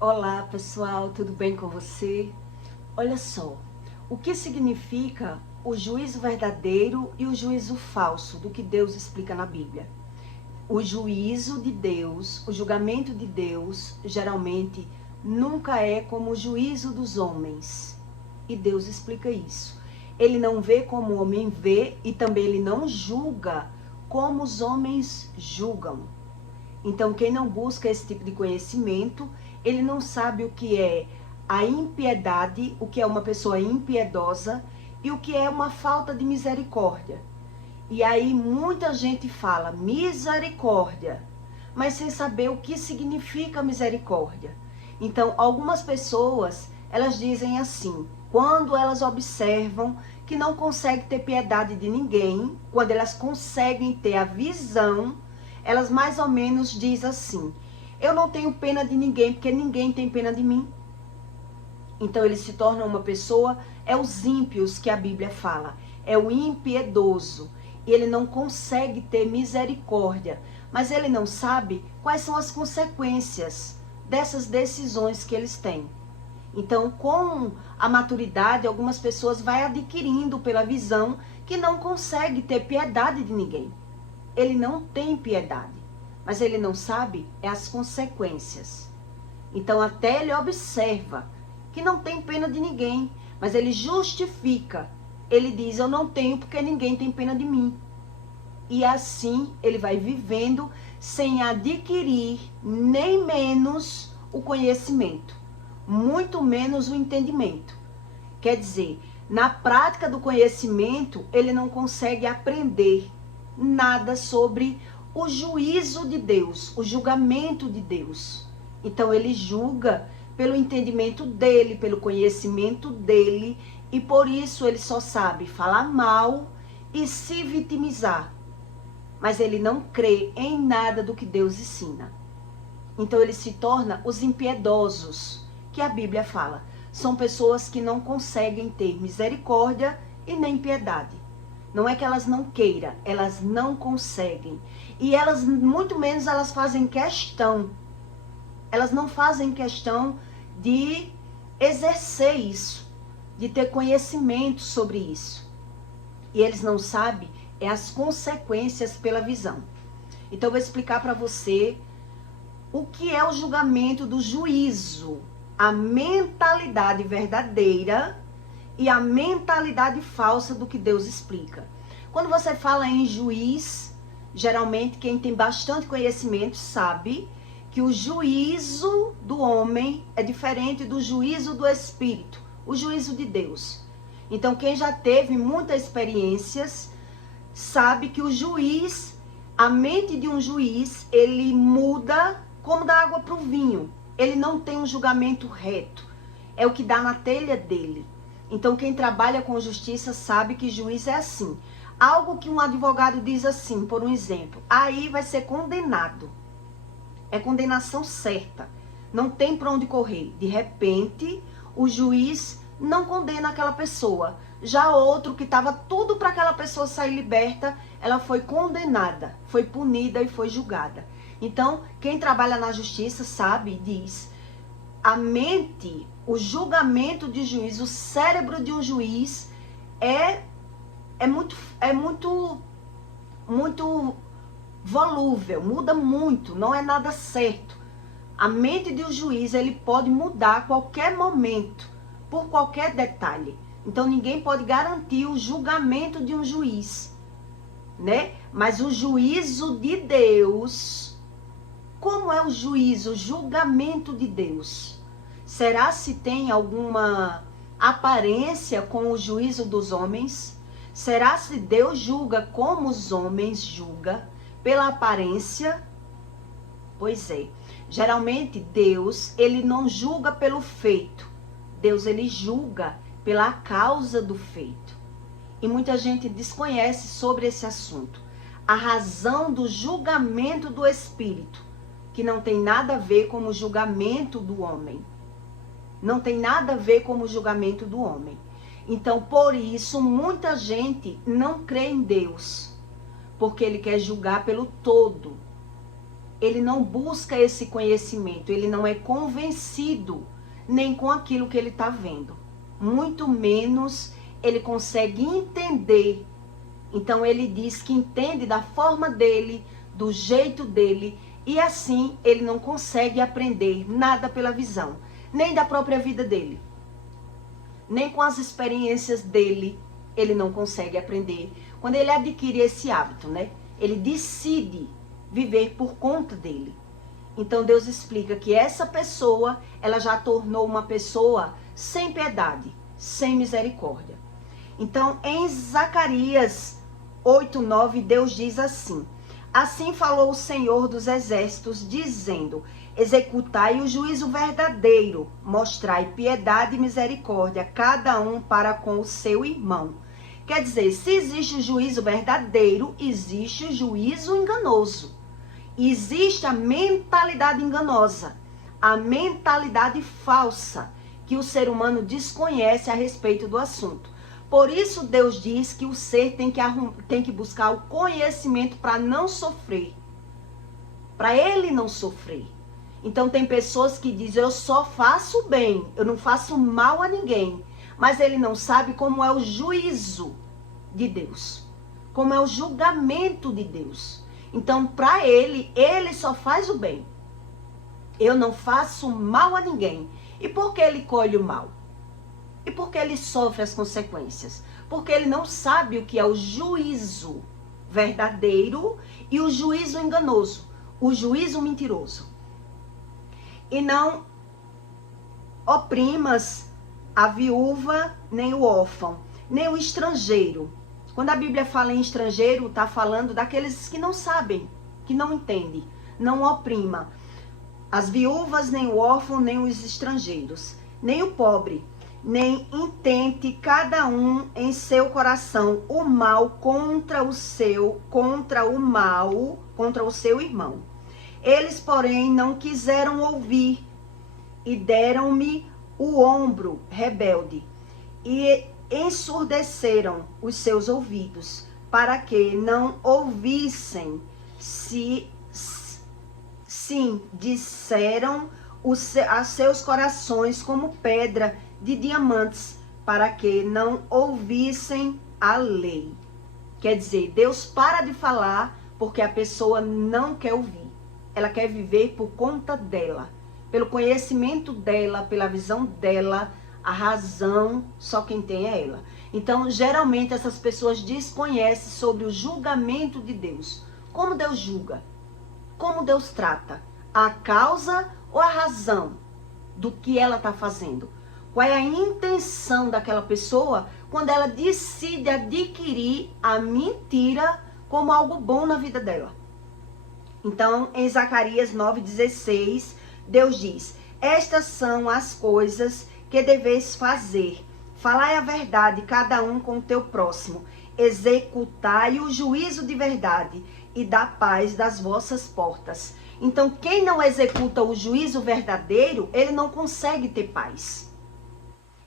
Olá pessoal, tudo bem com você? Olha só, o que significa o juízo verdadeiro e o juízo falso do que Deus explica na Bíblia? O juízo de Deus, o julgamento de Deus, geralmente nunca é como o juízo dos homens. E Deus explica isso. Ele não vê como o homem vê e também ele não julga como os homens julgam. Então, quem não busca esse tipo de conhecimento, ele não sabe o que é a impiedade, o que é uma pessoa impiedosa e o que é uma falta de misericórdia. E aí muita gente fala misericórdia, mas sem saber o que significa misericórdia. Então, algumas pessoas, elas dizem assim, quando elas observam que não conseguem ter piedade de ninguém, quando elas conseguem ter a visão, elas mais ou menos dizem assim, eu não tenho pena de ninguém, porque ninguém tem pena de mim. Então ele se torna uma pessoa, é os ímpios que a Bíblia fala, é o impiedoso. E ele não consegue ter misericórdia, mas ele não sabe quais são as consequências dessas decisões que eles têm. Então, com a maturidade, algumas pessoas vão adquirindo pela visão que não consegue ter piedade de ninguém. Ele não tem piedade, mas ele não sabe as consequências. Então até ele observa que não tem pena de ninguém, mas ele justifica. Ele diz, eu não tenho porque ninguém tem pena de mim. E assim ele vai vivendo sem adquirir nem menos o conhecimento, muito menos o entendimento. Quer dizer, na prática do conhecimento, ele não consegue aprender nada sobre o juízo de Deus, o julgamento de Deus. Então ele julga pelo entendimento dele, pelo conhecimento dele, e por isso ele só sabe falar mal e se vitimizar. Mas ele não crê em nada do que Deus ensina. Então ele se torna os impiedosos, que a Bíblia fala. São pessoas que não conseguem ter misericórdia e nem piedade. Não é que elas não queiram, elas não conseguem. E elas, muito menos, elas fazem questão. Elas não fazem questão de exercer isso, de ter conhecimento sobre isso. E eles não sabem as consequências pela visão. Então eu vou explicar para você o que é o julgamento do juízo, a mentalidade verdadeira e a mentalidade falsa do que Deus explica. Quando você fala em juiz, geralmente quem tem bastante conhecimento sabe que o juízo do homem é diferente do juízo do Espírito, o juízo de Deus. Então quem já teve muitas experiências sabe que o juiz, a mente de um juiz, ele muda como da água para o vinho. Ele não tem um julgamento reto, é o que dá na telha dele. Então quem trabalha com justiça sabe que juiz é assim. Algo que um advogado diz assim, por um exemplo, aí vai ser condenado. É condenação certa. Não tem para onde correr. De repente, o juiz não condena aquela pessoa. Já outro que estava tudo para aquela pessoa sair liberta, ela foi condenada, foi punida e foi julgada. Então, quem trabalha na justiça sabe e diz, a mente, o julgamento de juiz, o cérebro de um juiz é muito volúvel, muda muito, não é nada certo. A mente de um juiz, ele pode mudar a qualquer momento, por qualquer detalhe. Então ninguém pode garantir o julgamento de um juiz, né? Mas o juízo de Deus, como é o juízo, o julgamento de Deus? Será se tem alguma aparência com o juízo dos homens? Será se Deus julga como os homens julgam? Pela aparência? Pois é. Geralmente Deus, ele não julga pelo feito. Deus, ele julga pela causa do feito. E muita gente desconhece sobre esse assunto. A razão do julgamento do Espírito, que não tem nada a ver com o julgamento do homem. Não tem nada a ver com o julgamento do homem. Então, por isso, muita gente não crê em Deus, porque ele quer julgar pelo todo. ele não busca esse conhecimento, ele não é convencido nem com aquilo que ele está vendo. Muito menos ele consegue entender. Então ele diz que entende da forma dele, do jeito dele, e assim ele não consegue aprender nada pela visão, nem da própria vida dele, nem com as experiências dele, ele não consegue aprender. Quando ele adquire esse hábito, né? Ele decide viver por conta dele. Então Deus explica que essa pessoa, ela já tornou uma pessoa sem piedade, sem misericórdia. Então em Zacarias 8:9, Deus diz assim: assim falou o Senhor dos Exércitos, dizendo: executai o juízo verdadeiro, mostrai piedade e misericórdia, cada um para com o seu irmão. Quer dizer, se existe o juízo verdadeiro, existe o juízo enganoso. Existe a mentalidade enganosa, a mentalidade falsa, que o ser humano desconhece a respeito do assunto. Por isso Deus diz que o ser tem que buscar o conhecimento para não sofrer, para ele não sofrer. Então tem pessoas que dizem: eu só faço bem, eu não faço mal a ninguém. Mas ele não sabe como é o juízo de Deus, como é o julgamento de Deus. Então, para ele só faz o bem. Eu não faço mal a ninguém. E por que ele colhe o mal? E por que ele sofre as consequências? Porque ele não sabe o que é o juízo verdadeiro e o juízo enganoso, o juízo mentiroso. E não oprimas a viúva, nem o órfão, nem o estrangeiro. Quando a Bíblia fala em estrangeiro, está falando daqueles que não sabem, que não entendem. Não oprima as viúvas, nem o órfão, nem os estrangeiros, nem o pobre, nem intente cada um em seu coração o mal contra o seu irmão. Eles, porém, não quiseram ouvir e deram-me o ombro rebelde e ensurdeceram os seus ouvidos, para que não ouvissem. Sim, disseram a seus corações como pedra de diamantes, para que não ouvissem a lei. Quer dizer, Deus para de falar porque a pessoa não quer ouvir. Ela quer viver por conta dela, pelo conhecimento dela, pela visão dela. A razão, só quem tem é ela. Então, geralmente, essas pessoas desconhecem sobre o julgamento de Deus. Como Deus julga? Como Deus trata? A causa ou a razão do que ela está fazendo? Qual é a intenção daquela pessoa quando ela decide adquirir a mentira como algo bom na vida dela? Então, em Zacarias 9:16, Deus diz: estas são as coisas que deveis fazer. Falai a verdade, cada um com o teu próximo. Executai o juízo de verdade e da paz das vossas portas. Então, quem não executa o juízo verdadeiro, ele não consegue ter paz.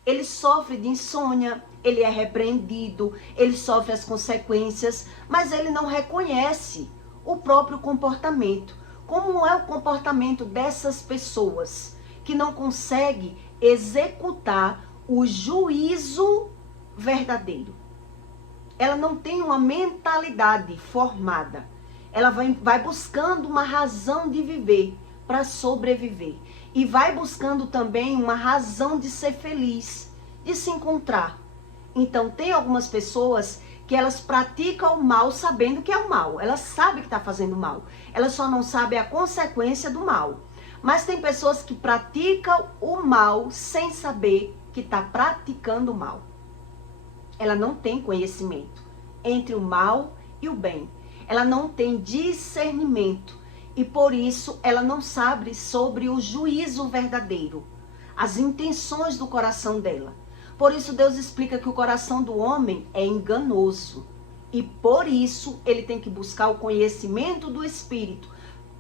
Ele sofre de insônia, ele é repreendido, ele sofre as consequências, mas ele não reconhece o próprio comportamento. Como é o comportamento dessas pessoas que não conseguem executar o juízo verdadeiro? Ela não tem uma mentalidade formada. Ela vai buscando uma razão de viver para sobreviver. E vai buscando também uma razão de ser feliz, de se encontrar. Então, tem algumas pessoas que elas praticam o mal sabendo que é o mal. Elas sabem que está fazendo mal. Elas só não sabem a consequência do mal. Mas tem pessoas que praticam o mal sem saber que está praticando o mal. Ela não tem conhecimento entre o mal e o bem. Ela não tem discernimento. E por isso ela não sabe sobre o juízo verdadeiro, as intenções do coração dela. Por isso Deus explica que o coração do homem é enganoso. E por isso ele tem que buscar o conhecimento do Espírito,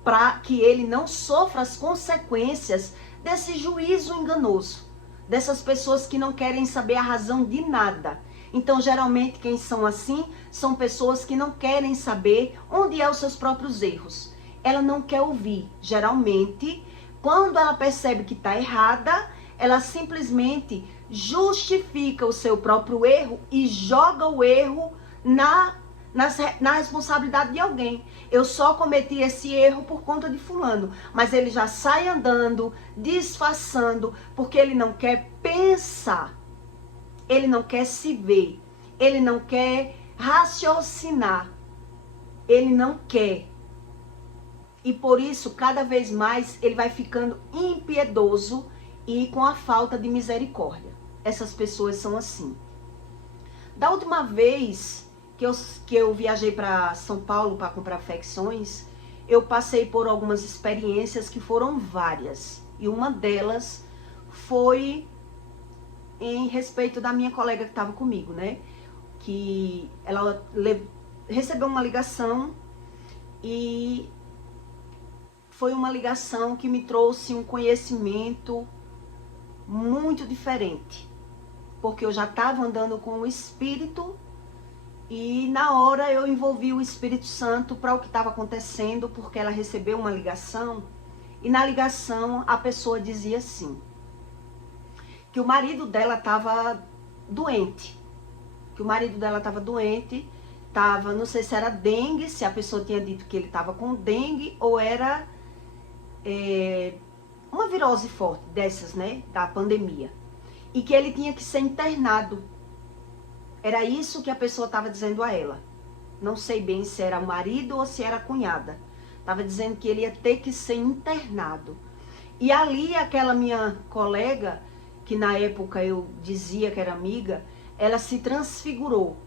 para que ele não sofra as consequências desse juízo enganoso, dessas pessoas que não querem saber a razão de nada. Então, geralmente, quem são assim, são pessoas que não querem saber onde é os seus próprios erros. ela não quer ouvir. Geralmente, quando ela percebe que está errada, ela simplesmente justifica o seu próprio erro e joga o erro na responsabilidade de alguém. Eu só cometi esse erro por conta de fulano, mas ele já sai andando, disfarçando, porque ele não quer pensar, ele não quer se ver, ele não quer raciocinar, ele não quer. E por isso, cada vez mais, ele vai ficando impiedoso e com a falta de misericórdia. Essas pessoas são assim. Da última vez que eu viajei para São Paulo para comprar confecções, eu passei por algumas experiências que foram várias. E uma delas foi em respeito da minha colega que estava comigo, né? Que ela recebeu uma ligação e foi uma ligação que me trouxe um conhecimento muito diferente. Porque eu já estava andando com o Espírito e na hora eu envolvi o Espírito Santo para o que estava acontecendo, porque ela recebeu uma ligação e na ligação a pessoa dizia assim, que o marido dela estava doente. Que o marido dela estava doente, não sei se era dengue, se a pessoa tinha dito que ele estava com dengue ou era uma virose forte dessas, né, da pandemia. E que ele tinha que ser internado. Era isso que a pessoa estava dizendo a ela. Não sei bem se era o marido ou se era a cunhada. Estava dizendo que ele ia ter que ser internado. E ali aquela minha colega, que na época eu dizia que era amiga, ela se transfigurou.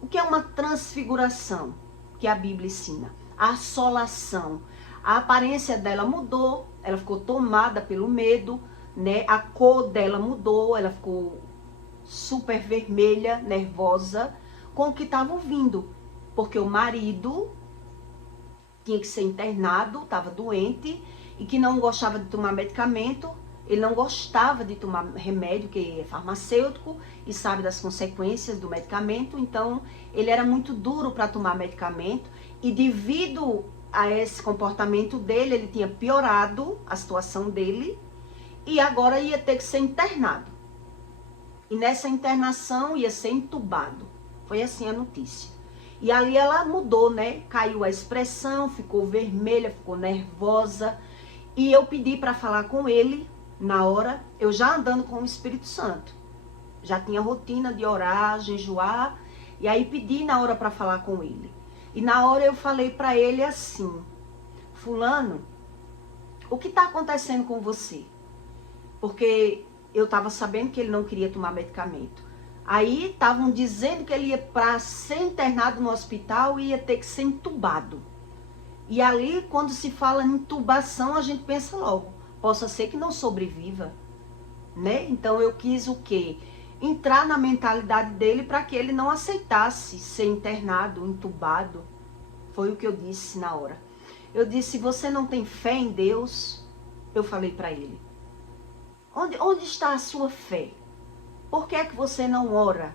O que é uma transfiguração? Que a Bíblia ensina. A assolação. A aparência dela mudou, ela ficou tomada pelo medo, né? A cor dela mudou, ela ficou super vermelha, nervosa, com o que estava ouvindo. Porque o marido tinha que ser internado, estava doente, e que não gostava de tomar medicamento, ele não gostava de tomar remédio, que é farmacêutico, e sabe das consequências do medicamento, então ele era muito duro para tomar medicamento, e devido a esse comportamento dele, ele tinha piorado a situação dele, e agora ia ter que ser internado. E nessa internação ia ser entubado. Foi assim a notícia. E ali ela mudou, né? Caiu a expressão, ficou vermelha, ficou nervosa. E eu pedi para falar com ele na hora, eu já andando com o Espírito Santo. Já tinha rotina de orar, jejuar. E aí pedi na hora para falar com ele. E na hora eu falei para ele assim, fulano, o que está acontecendo com você? Porque eu estava sabendo que ele não queria tomar medicamento. Aí estavam dizendo que ele ia para ser internado no hospital e ia ter que ser entubado. E ali, quando se fala em intubação, a gente pensa logo, possa ser que não sobreviva, né? Então eu quis o quê? Entrar na mentalidade dele para que ele não aceitasse ser internado, entubado. Foi o que eu disse na hora. Eu disse, se você não tem fé em Deus, eu falei para ele, onde está a sua fé? Por que é que você não ora?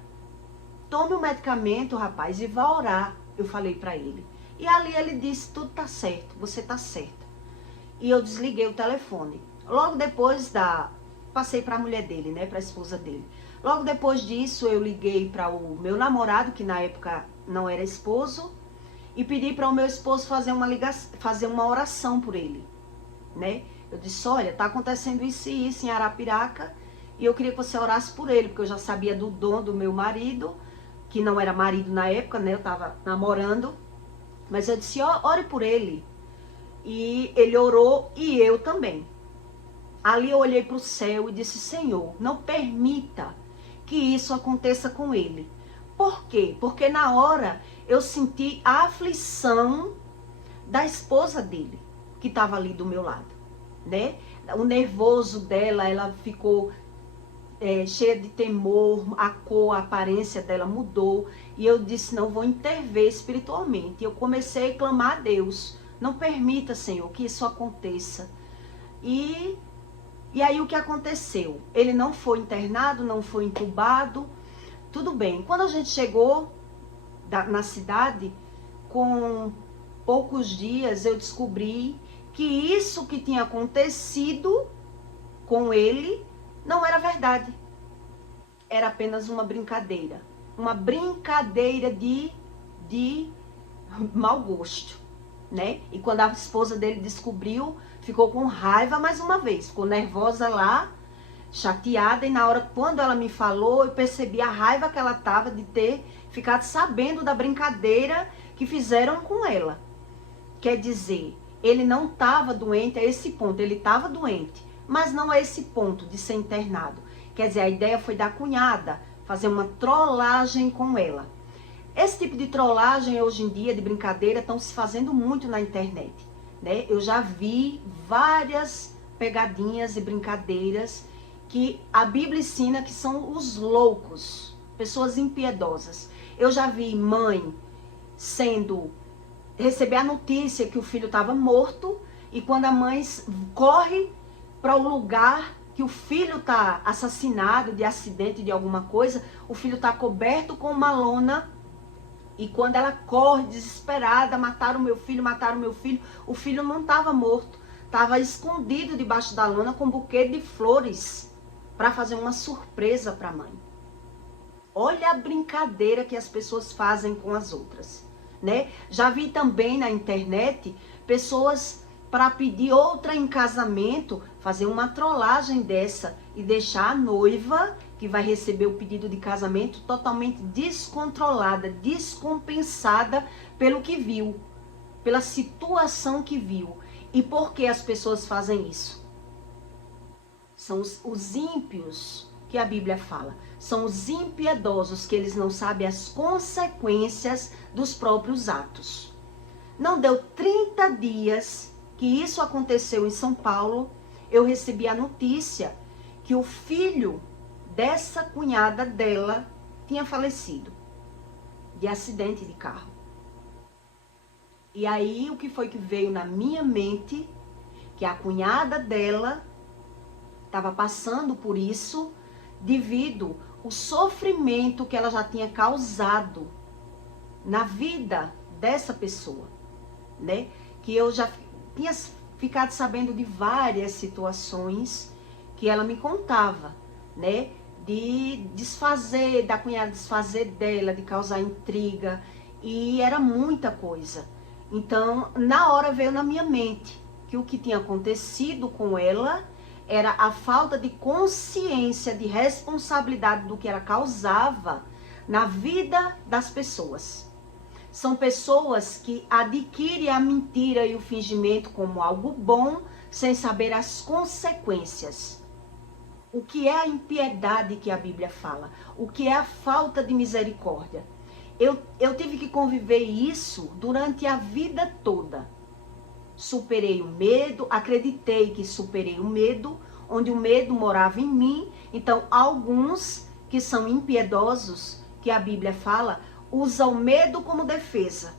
Tome o medicamento, rapaz, e vá orar, eu falei para ele. E ali ele disse, tudo tá certo, você tá certa. E eu desliguei o telefone. Logo depois passei para a mulher dele, né, para a esposa dele. Logo depois disso, eu liguei para o meu namorado, que na época não era esposo, e pedi para o meu esposo fazer uma oração por ele, né? Eu disse, olha, tá acontecendo isso e isso em Arapiraca, e eu queria que você orasse por ele, porque eu já sabia do dom do meu marido, que não era marido na época, né? Eu tava namorando, mas eu disse, ore por ele. E ele orou e eu também. Ali eu olhei para o céu e disse, Senhor, não permita que isso aconteça com ele. Por quê? Porque na hora eu senti a aflição da esposa dele, que estava ali do meu lado, né? O nervoso dela, ela ficou cheia de temor, a cor, a aparência dela mudou. E eu disse, não, vou intervir espiritualmente. E eu comecei a clamar a Deus, não permita, Senhor, que isso aconteça. E aí o que aconteceu? Ele não foi internado, não foi entubado, tudo bem. Quando a gente chegou na cidade, com poucos dias eu descobri que isso que tinha acontecido com ele não era verdade. Era apenas uma brincadeira. Uma brincadeira de mau gosto, né? E quando a esposa dele descobriu, ficou com raiva mais uma vez. Ficou nervosa lá, chateada. E na hora, quando ela me falou, eu percebi a raiva que ela tava de ter ficado sabendo da brincadeira que fizeram com ela. Quer dizer, ele não estava doente a esse ponto. Ele estava doente, mas não a esse ponto de ser internado. Quer dizer, a ideia foi da cunhada fazer uma trollagem com ela. Esse tipo de trollagem hoje em dia, de brincadeira, estão se fazendo muito na internet, né? Eu já vi várias pegadinhas e brincadeiras que a Bíblia ensina que são os loucos, pessoas impiedosas. Eu já vi mãe receber a notícia que o filho estava morto, e quando a mãe corre para o lugar que o filho está assassinado de acidente, de alguma coisa, o filho está coberto com uma lona, e quando ela corre desesperada, mataram meu filho, o filho não estava morto, estava escondido debaixo da lona com um buquê de flores para fazer uma surpresa para a mãe. Olha a brincadeira que as pessoas fazem com as outras, né? Já vi também na internet pessoas para pedir outra em casamento, fazer uma trollagem dessa e deixar a noiva que vai receber o pedido de casamento totalmente descontrolada, descompensada pelo que viu, pela situação que viu. E por que as pessoas fazem isso? São os ímpios que a Bíblia fala. São os impiedosos, que eles não sabem as consequências dos próprios atos. Não deu 30 dias que isso aconteceu em São Paulo, eu recebi a notícia que o filho dessa cunhada dela tinha falecido de acidente de carro. E aí o que foi que veio na minha mente? Que a cunhada dela estava passando por isso devido ao sofrimento que ela já tinha causado na vida dessa pessoa, né? Que eu já tinha ficado sabendo de várias situações que ela me contava, né? De desfazer, da cunhada desfazer dela, de causar intriga, e era muita coisa. Então, na hora veio na minha mente que o que tinha acontecido com ela era a falta de consciência, de responsabilidade do que ela causava na vida das pessoas. São pessoas que adquirem a mentira e o fingimento como algo bom, sem saber as consequências. O que é a impiedade que a Bíblia fala? O que é a falta de misericórdia? Eu tive que conviver isso durante a vida toda. Superei o medo, acreditei que superei o medo, onde o medo morava em mim. Então, alguns que são impiedosos, que a Bíblia fala, usam o medo como defesa.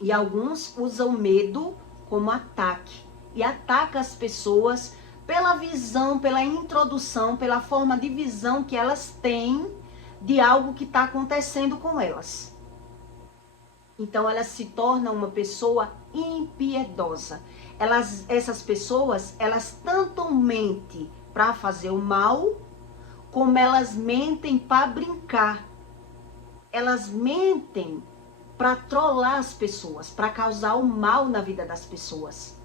E alguns usam o medo como ataque. E atacam as pessoas pela visão, pela introdução, pela forma de visão que elas têm de algo que está acontecendo com elas. Então, elas se tornam uma pessoa impiedosa. Essas pessoas, elas tanto mentem para fazer o mal, como elas mentem para brincar. Elas mentem para trollar as pessoas, para causar o mal na vida das pessoas.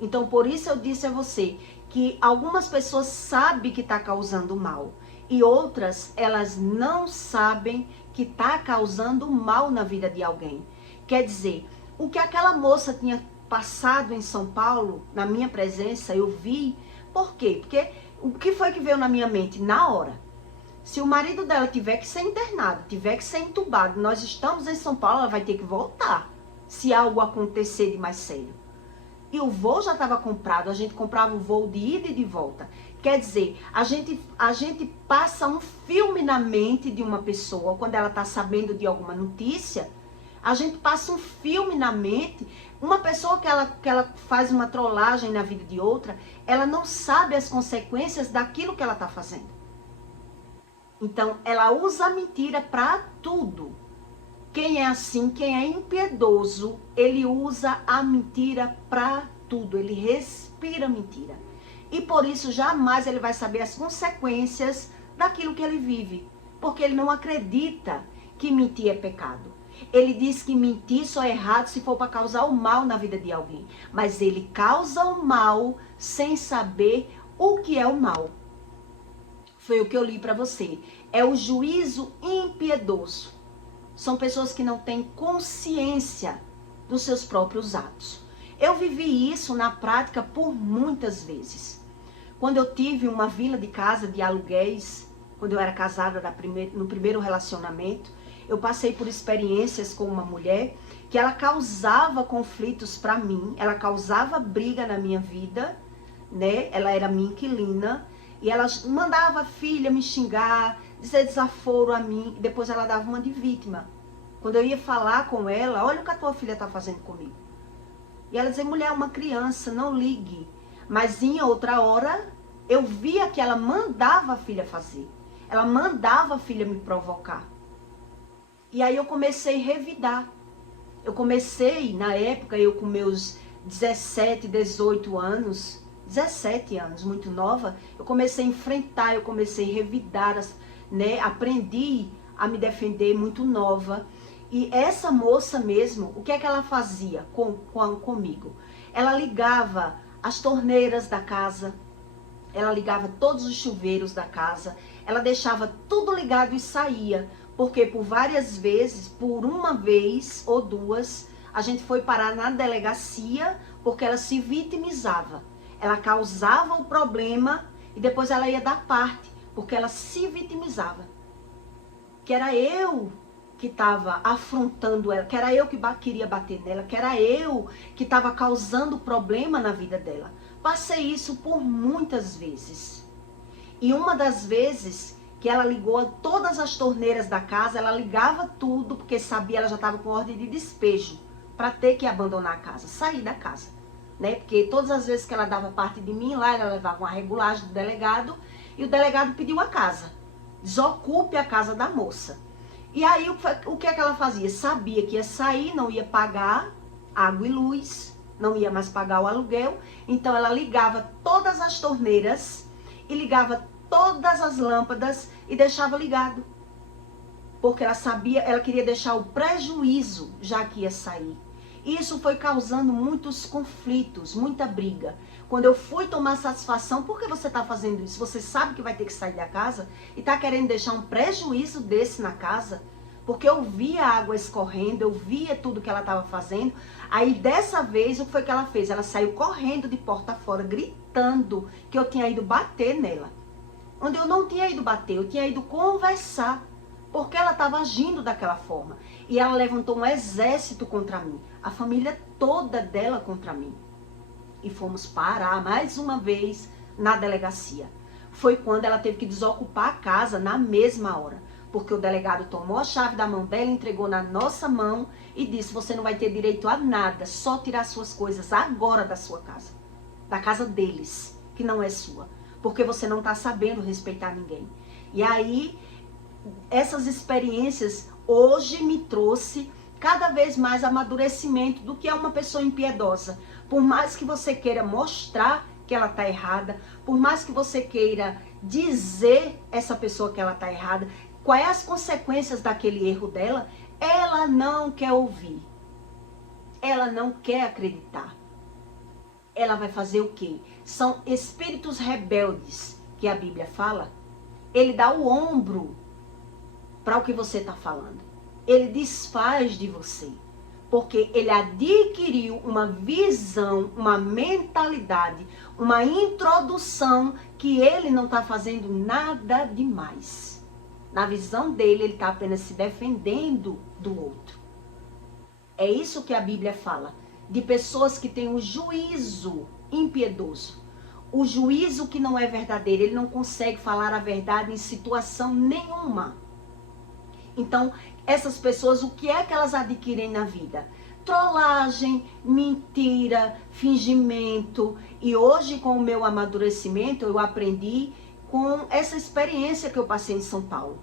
Então, por isso eu disse a você que algumas pessoas sabem que está causando mal e outras, elas não sabem que está causando mal na vida de alguém. Quer dizer, o que aquela moça tinha passado em São Paulo, na minha presença, eu vi. Por quê? Porque o que foi que veio na minha mente? Na hora. Se o marido dela tiver que ser internado, tiver que ser entubado, nós estamos em São Paulo, ela vai ter que voltar, se algo acontecer de mais sério. E o voo já estava comprado, a gente comprava o voo de ida e de volta. Quer dizer, a gente passa um filme na mente de uma pessoa, quando ela está sabendo de alguma notícia, a gente passa um filme na mente. Uma pessoa que ela faz uma trollagem na vida de outra, ela não sabe as consequências daquilo que ela está fazendo. Então, ela usa a mentira para tudo. Quem é assim, quem é impiedoso, ele usa a mentira para tudo, ele respira mentira. E por isso jamais ele vai saber as consequências daquilo que ele vive, porque ele não acredita que mentir é pecado. Ele diz que mentir só é errado se for para causar o mal na vida de alguém, mas ele causa o mal sem saber o que é o mal. Foi o que eu li para você. É o juízo impiedoso. São pessoas que não têm consciência dos seus próprios atos. Eu vivi isso na prática por muitas vezes. Quando eu tive uma vila de casa de aluguéis, quando eu era casada no primeiro relacionamento, eu passei por experiências com uma mulher que ela causava conflitos para mim, ela causava briga na minha vida, né? Ela era minha inquilina e ela mandava a filha me xingar, dizer desaforo a mim, e depois ela dava uma de vítima. Quando eu ia falar com ela, olha o que a tua filha está fazendo comigo. E ela dizia, mulher, é uma criança, não ligue. Mas em outra hora, eu via que ela mandava a filha fazer. Ela mandava a filha me provocar. E aí eu comecei a revidar. Eu comecei, na época, eu com meus 17, 18 anos, 17 anos, muito nova, eu comecei a enfrentar, eu comecei a revidar, né? Aprendi a me defender muito nova. E essa moça mesmo, o que é que ela fazia comigo? Ela ligava as torneiras da casa, ela ligava todos os chuveiros da casa, ela deixava tudo ligado e saía. Porque por várias vezes, por uma vez ou duas, a gente foi parar na delegacia porque ela se vitimizava. Ela causava o problema e depois ela ia dar parte, porque ela se vitimizava. Que era eu que estava afrontando ela, que era eu que queria bater nela, que era eu que estava causando problema na vida dela. Passei isso por muitas vezes. E uma das vezes que ela ligou todas as torneiras da casa, ela ligava tudo, porque sabia, ela já estava com ordem de despejo, para ter que abandonar a casa, sair da casa. Né? Porque todas as vezes que ela dava parte de mim, lá ela levava uma regulagem do delegado, e o delegado pediu a casa. Desocupe a casa da moça. E aí o que é que ela fazia? Sabia que ia sair, não ia pagar água e luz, não ia mais pagar o aluguel, então ela ligava todas as torneiras e ligava todas as lâmpadas e deixava ligado. Porque ela sabia, ela queria deixar o prejuízo, já que ia sair. E isso foi causando muitos conflitos, muita briga. Quando eu fui tomar satisfação, por que você está fazendo isso? Você sabe que vai ter que sair da casa e está querendo deixar um prejuízo desse na casa? Porque eu via a água escorrendo, eu via tudo que ela estava fazendo. Aí dessa vez, o que foi que ela fez? Ela saiu correndo de porta fora, gritando que eu tinha ido bater nela. Onde eu não tinha ido bater, eu tinha ido conversar. Porque ela estava agindo daquela forma. E ela levantou um exército contra mim. A família toda dela contra mim. E fomos parar mais uma vez na delegacia. Foi quando ela teve que desocupar a casa na mesma hora. Porque o delegado tomou a chave da mão dela, entregou na nossa mão e disse, você não vai ter direito a nada, só tirar suas coisas agora da sua casa. Da casa deles, que não é sua. Porque você não está sabendo respeitar ninguém. E aí, essas experiências hoje me trouxe cada vez mais amadurecimento do que é uma pessoa impiedosa. Por mais que você queira mostrar que ela está errada, por mais que você queira dizer essa pessoa que ela está errada, quais as consequências daquele erro dela, ela não quer ouvir. Ela não quer acreditar. Ela vai fazer o quê? São espíritos rebeldes que a Bíblia fala. Ele dá o ombro para o que você está falando. Ele desfaz de você. Porque ele adquiriu uma visão, uma mentalidade, uma introdução que ele não está fazendo nada demais. Na visão dele, ele está apenas se defendendo do outro. É isso que a Bíblia fala. De pessoas que têm o juízo impiedoso. O juízo que não é verdadeiro. Ele não consegue falar a verdade em situação nenhuma. Então, essas pessoas, o que é que elas adquirem na vida? Trollagem, mentira, fingimento. E hoje, com o meu amadurecimento, eu aprendi com essa experiência que eu passei em São Paulo.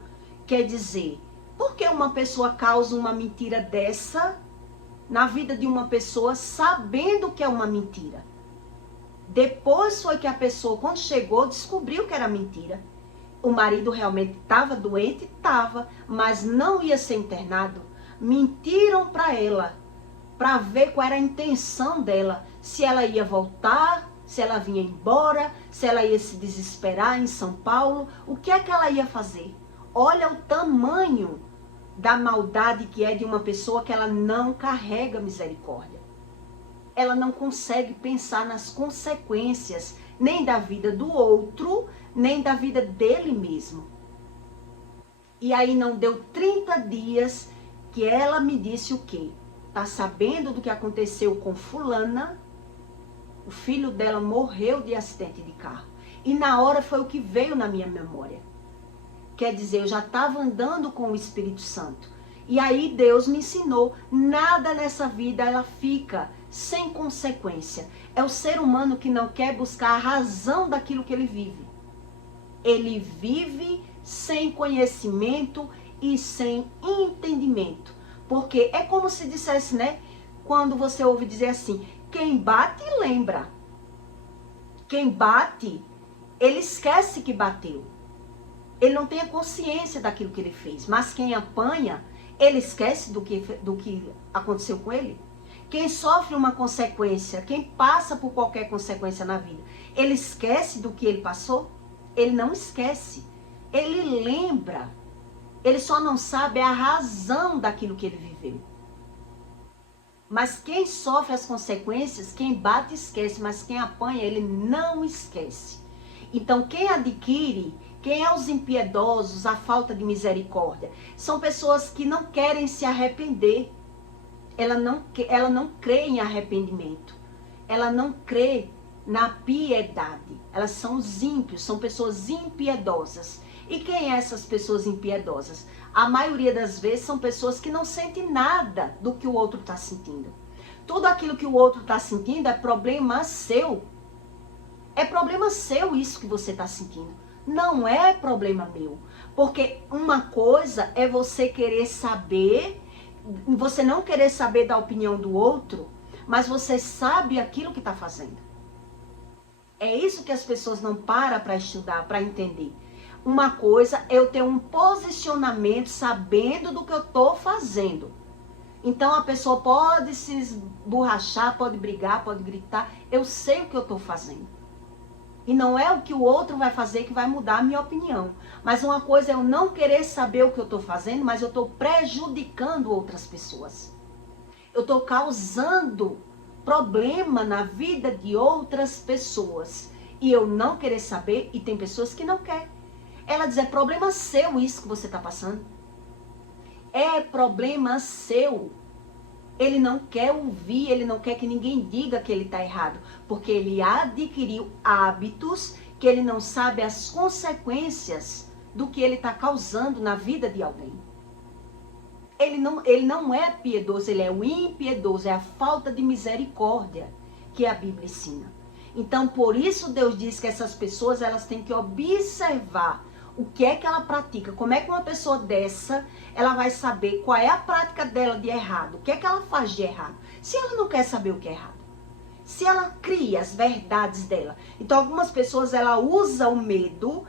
Quer dizer, Por que uma pessoa causa uma mentira dessa na vida de uma pessoa sabendo que é uma mentira? Depois foi que a pessoa, quando chegou, descobriu que era mentira. O marido realmente estava doente? Estava, mas não ia ser internado. Mentiram para ela, para ver qual era a intenção dela. Se ela ia voltar, se ela vinha embora, se ela ia se desesperar em São Paulo. O que é que ela ia fazer? Olha o tamanho da maldade que é de uma pessoa que ela não carrega misericórdia. Ela não consegue pensar nas consequências, nem da vida do outro, nem da vida dele mesmo. E aí não deu 30 dias que ela me disse o quê? Tá sabendo do que aconteceu com fulana? O filho dela morreu de acidente de carro. E na hora foi o que veio na minha memória. Quer dizer, eu já estava andando com o Espírito Santo. E aí Deus me ensinou, nada nessa vida ela fica sem consequência. É o ser humano que não quer buscar a razão daquilo que ele vive. Ele vive sem conhecimento e sem entendimento. Porque é como se dissesse, né? Quando você ouve dizer assim, quem bate lembra. Quem bate, ele esquece que bateu. Ele não tem a consciência daquilo que ele fez. Mas quem apanha, ele esquece do que aconteceu com ele. Quem sofre uma consequência, quem passa por qualquer consequência na vida, ele esquece do que ele passou? Ele não esquece. Ele lembra. Ele só não sabe a razão daquilo que ele viveu. Mas quem sofre as consequências, quem bate esquece, mas quem apanha, ele não esquece. Então quem adquire, quem é os impiedosos, a falta de misericórdia, são pessoas que não querem se arrepender. Ela não crê em arrependimento. Ela não crê na piedade. Elas são os ímpios, são pessoas impiedosas. E quem é essas pessoas impiedosas? A maioria das vezes são pessoas que não sentem nada do que o outro está sentindo. Tudo aquilo que o outro está sentindo é problema seu. É problema seu isso que você está sentindo. Não é problema meu. Porque uma coisa é você querer saber, você não querer saber da opinião do outro, mas você sabe aquilo que está fazendo. É isso que as pessoas não param para estudar, para entender. Uma coisa é eu ter um posicionamento sabendo do que eu estou fazendo. Então a pessoa pode se esborrachar, pode brigar, pode gritar. Eu sei o que eu estou fazendo. E não é o que o outro vai fazer que vai mudar a minha opinião. Mas uma coisa é eu não querer saber o que eu estou fazendo, mas eu estou prejudicando outras pessoas. Eu estou causando problema na vida de outras pessoas. E eu não querer saber, e tem pessoas que não querem. Ela diz, é problema seu isso que você está passando. É problema seu. Ele não quer ouvir, ele não quer que ninguém diga que ele está errado. Porque ele adquiriu hábitos que ele não sabe as consequências do que ele está causando na vida de alguém. Ele não é piedoso, ele é o impiedoso, é a falta de misericórdia que a Bíblia ensina. Então, por isso Deus diz que essas pessoas elas têm que observar o que é que ela pratica. Como é que uma pessoa dessa, ela vai saber qual é a prática dela de errado? O que é que ela faz de errado? Se ela não quer saber o que é errado. Se ela cria as verdades dela. Então, algumas pessoas, ela usa o medo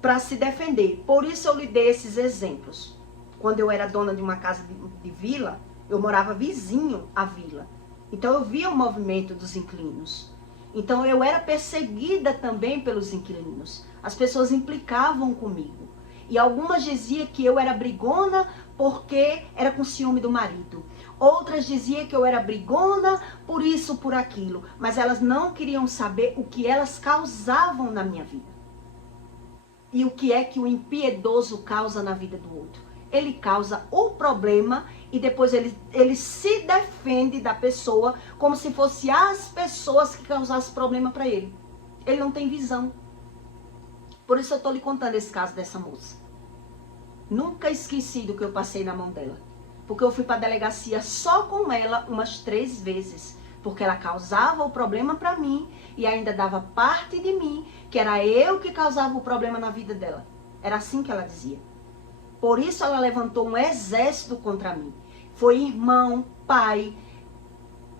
para se defender. Por isso eu lhe dei esses exemplos. Quando eu era dona de uma casa de vila, eu morava vizinho à vila. Então, eu via o movimento dos inquilinos. Então, eu era perseguida também pelos inquilinos. As pessoas implicavam comigo. E algumas diziam que eu era brigona porque era com ciúme do marido. Outras diziam que eu era brigona por isso, por aquilo. Mas elas não queriam saber o que elas causavam na minha vida. E o que é que o impiedoso causa na vida do outro? Ele causa o problema e depois ele se defende da pessoa como se fosse as pessoas que causassem problema para ele. Ele não tem visão. Por isso eu estou lhe contando esse caso dessa moça. Nunca esqueci do que eu passei na mão dela. Porque eu fui para a delegacia só com ela umas 3 vezes. Porque ela causava o problema para mim e ainda dava parte de mim, que era eu que causava o problema na vida dela. Era assim que ela dizia. Por isso ela levantou um exército contra mim. Foi irmão, pai,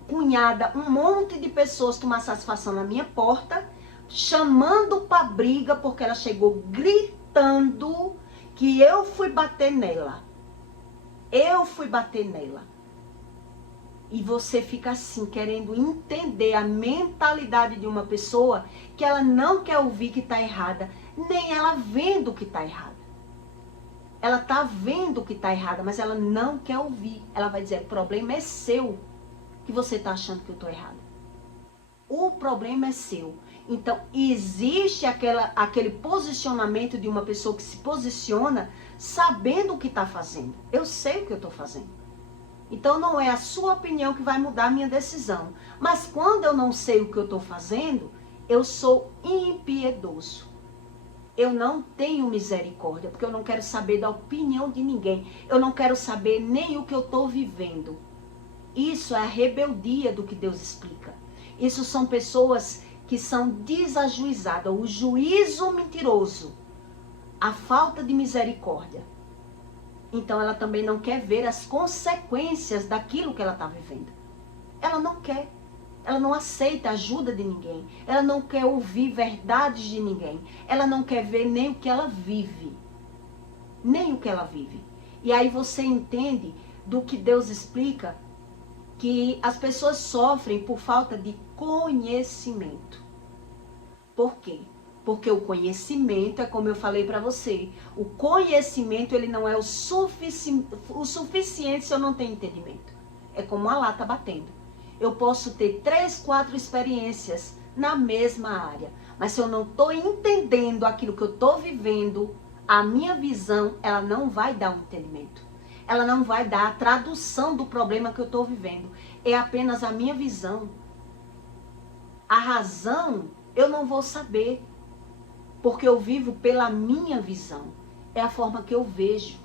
cunhada, um monte de pessoas tomar satisfação na minha porta, chamando para briga, porque ela chegou gritando que eu fui bater nela. Eu fui bater nela. E você fica assim, querendo entender a mentalidade de uma pessoa que ela não quer ouvir que está errada, nem ela vendo que está errada. Ela está vendo que está errada, mas ela não quer ouvir. Ela vai dizer, o problema é seu, que você está achando que eu estou errada. O problema é seu. Então, existe aquele posicionamento de uma pessoa que se posiciona sabendo o que está fazendo. Eu sei o que eu estou fazendo. Então, não é a sua opinião que vai mudar a minha decisão. Mas quando eu não sei o que eu estou fazendo, eu sou impiedoso. Eu não tenho misericórdia, porque eu não quero saber da opinião de ninguém. Eu não quero saber nem o que eu estou vivendo. Isso é a rebeldia do que Deus explica. Isso são pessoas que são desajuizadas, o juízo mentiroso, a falta de misericórdia. Então ela também não quer ver as consequências daquilo que ela está vivendo. Ela não quer. Ela não aceita ajuda de ninguém. Ela não quer ouvir verdades de ninguém. Ela não quer ver nem o que ela vive. Nem o que ela vive. E aí você entende do que Deus explica que as pessoas sofrem por falta de conhecimento. Por quê? Porque o conhecimento é como eu falei para você. O conhecimento ele não é o suficiente se eu não tenho entendimento. É como uma lata batendo. Eu posso ter 3, 4 experiências na mesma área. Mas se eu não estou entendendo aquilo que eu estou vivendo, a minha visão, ela não vai dar um entendimento. Ela não vai dar a tradução do problema que eu estou vivendo. É apenas a minha visão. A razão, eu não vou saber. Porque eu vivo pela minha visão. É a forma que eu vejo.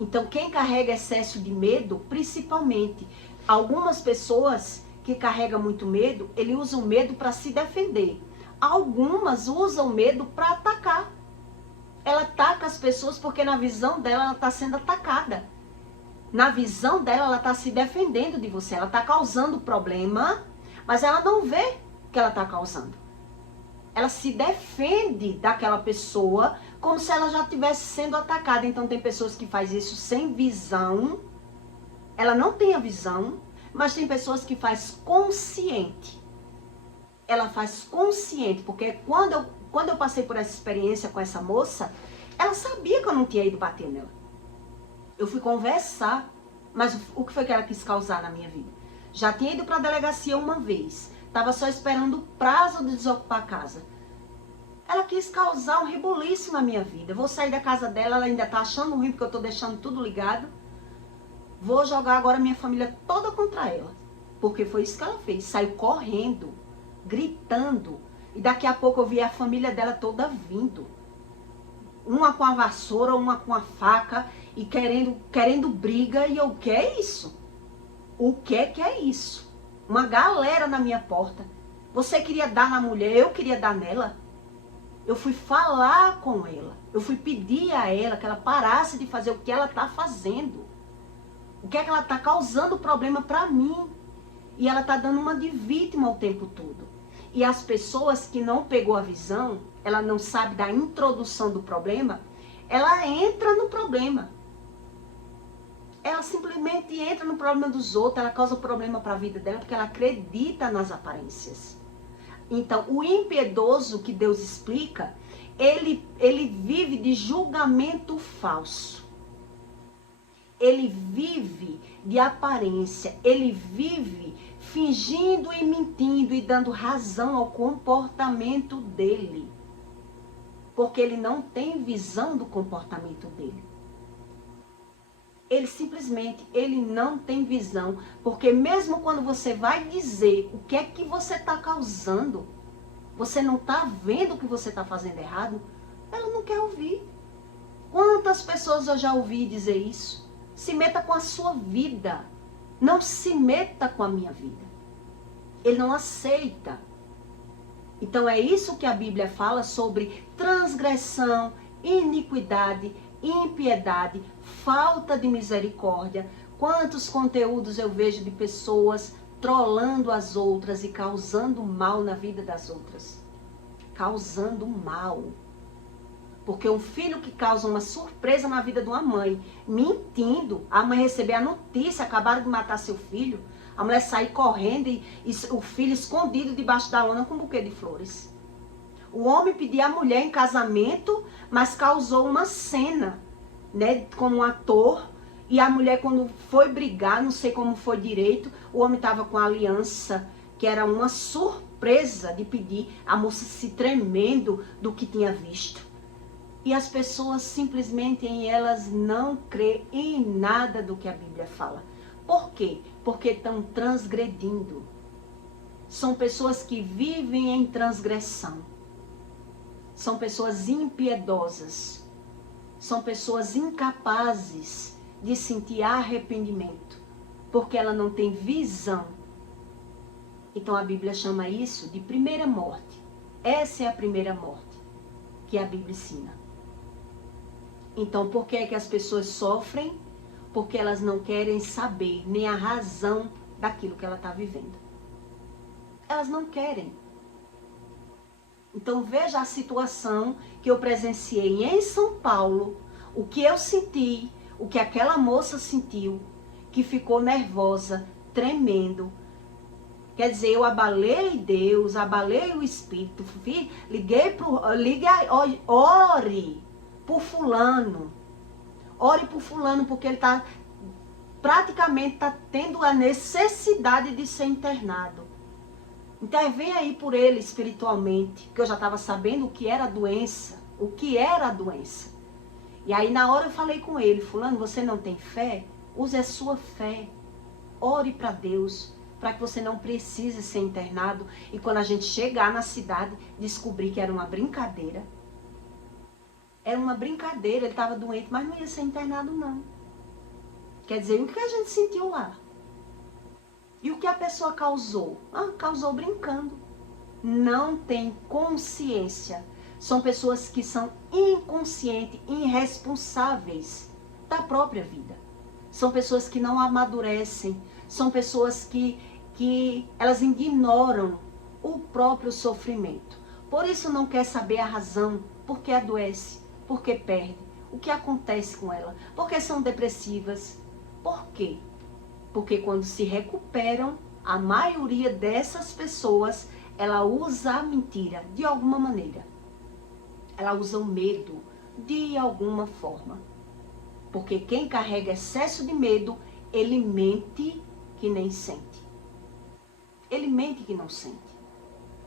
Então, quem carrega excesso de medo, principalmente, algumas pessoas que carregam muito medo, ele usa o medo para se defender. Algumas usam medo para atacar. Ela ataca as pessoas porque na visão dela ela está sendo atacada. Na visão dela ela está se defendendo de você. Ela está causando problema, mas ela não vê que ela está causando. Ela se defende daquela pessoa como se ela já estivesse sendo atacada. Então tem pessoas que fazem isso sem visão. Ela não tem a visão, mas tem pessoas que faz consciente. Ela faz consciente, porque quando eu passei por essa experiência com essa moça, ela sabia que eu não tinha ido bater nela. Eu fui conversar, mas o que foi que ela quis causar na minha vida? Já tinha ido para a delegacia uma vez, estava só esperando o prazo de desocupar a casa. Ela quis causar um rebuliço na minha vida. Eu vou sair da casa dela, ela ainda está achando ruim porque eu estou deixando tudo ligado. Vou jogar agora minha família toda contra ela. Porque foi isso que ela fez. Saiu correndo, gritando. E daqui a pouco eu vi a família dela toda vindo. Uma com a vassoura, uma com a faca. E querendo briga. E eu, o que é isso? O que é isso? Uma galera na minha porta. Você queria dar na mulher, eu queria dar nela. Eu fui falar com ela. Eu fui pedir a ela que ela parasse de fazer o que ela está fazendo. O que é que ela está causando problema para mim? E ela está dando uma de vítima o tempo todo. E as pessoas que não pegou a visão, ela não sabe da introdução do problema, ela entra no problema. Ela simplesmente entra no problema dos outros, ela causa problema para a vida dela porque ela acredita nas aparências. Então, o impiedoso que Deus explica, ele vive de julgamento falso. Ele vive de aparência, ele vive fingindo e mentindo e dando razão ao comportamento dele. Porque ele não tem visão do comportamento dele. Ele não tem visão, porque mesmo quando você vai dizer o que é que você está causando, você não está vendo que você está fazendo errado, ela não quer ouvir. Quantas pessoas eu já ouvi dizer isso? Se meta com a sua vida, não se meta com a minha vida. Ele não aceita. Então é isso que a Bíblia fala sobre transgressão, iniquidade, impiedade, falta de misericórdia. Quantos conteúdos eu vejo de pessoas trolando as outras e causando mal na vida das outras. Causando mal. Porque um filho que causa uma surpresa na vida de uma mãe, mentindo, a mãe receber a notícia, acabaram de matar seu filho, a mulher sair correndo e o filho escondido debaixo da lona com um buquê de flores. O homem pedia a mulher em casamento, mas causou uma cena, né, como um ator, e a mulher quando foi brigar, não sei como foi direito, o homem estava com a aliança, que era uma surpresa de pedir, a moça se tremendo do que tinha visto. E as pessoas simplesmente elas não creem em nada do que a Bíblia fala. Por quê? Porque estão transgredindo. São pessoas que vivem em transgressão. São pessoas impiedosas. São pessoas incapazes de sentir arrependimento. Porque ela não tem visão. Então a Bíblia chama isso de primeira morte. Essa é a primeira morte que a Bíblia ensina. Então, por que é que as pessoas sofrem? Porque elas não querem saber nem a razão daquilo que ela está vivendo. Elas não querem. Então, veja a situação que eu presenciei em São Paulo, o que eu senti, o que aquela moça sentiu, que ficou nervosa, tremendo. Quer dizer, eu abalei Deus, abalei o Espírito, ore por fulano. Ore por fulano, porque ele praticamente está tendo a necessidade de ser internado. Intervém aí por ele espiritualmente, que eu já estava sabendo o que era a doença. O que era a doença. E aí na hora eu falei com ele, fulano, você não tem fé? Use a sua fé. Ore para Deus, para que você não precise ser internado. E quando a gente chegar na cidade, descobrir que era uma brincadeira. Era uma brincadeira, ele estava doente, mas não ia ser internado não. Quer dizer, o que a gente sentiu lá? E o que a pessoa causou? Causou brincando. Não tem consciência. São pessoas que são inconscientes, irresponsáveis da própria vida. São pessoas que não amadurecem. São pessoas que elas ignoram o próprio sofrimento. Por isso não quer saber a razão, porque adoece, porque perde, o que acontece com ela, porque são depressivas. Por quê? Porque quando se recuperam, a maioria dessas pessoas, ela usa a mentira de alguma maneira. Ela usa o medo de alguma forma. Porque quem carrega excesso de medo, ele mente que nem sente. Ele mente que não sente.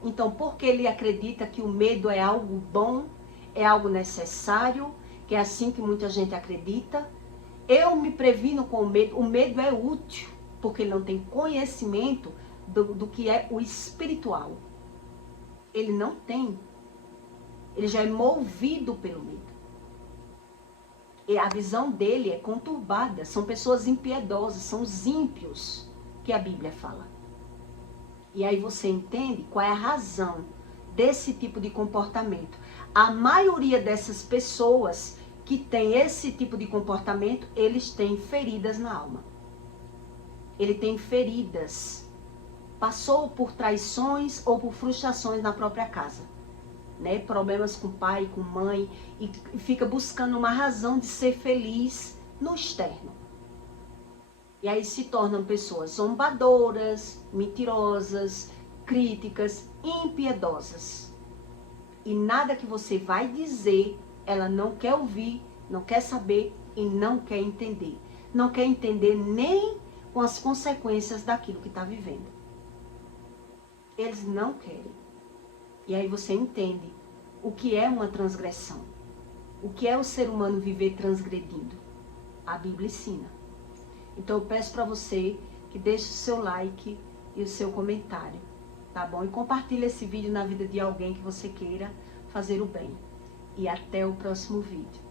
Então, porque ele acredita que o medo é algo bom, é algo necessário, que é assim que muita gente acredita, eu me previno com o medo. O medo é útil, porque ele não tem conhecimento do que é o espiritual. Ele não tem. Ele já é movido pelo medo. E a visão dele é conturbada. São pessoas impiedosas, são os ímpios que a Bíblia fala. E aí você entende qual é a razão desse tipo de comportamento. A maioria dessas pessoas que tem esse tipo de comportamento, eles têm feridas na alma. Ele tem feridas. Passou por traições ou por frustrações na própria casa. Né? Problemas com pai, com mãe, e fica buscando uma razão de ser feliz no externo. E aí se tornam pessoas zombadoras, mentirosas, críticas, impiedosas. E nada que você vai dizer, ela não quer ouvir, não quer saber e não quer entender. Não quer entender nem com as consequências daquilo que está vivendo. Eles não querem. E aí você entende o que é uma transgressão. O que é o ser humano viver transgredindo. A Bíblia ensina. Então eu peço para você que deixe o seu like e o seu comentário, tá bom? E compartilhe esse vídeo na vida de alguém que você queira fazer o bem. E até o próximo vídeo.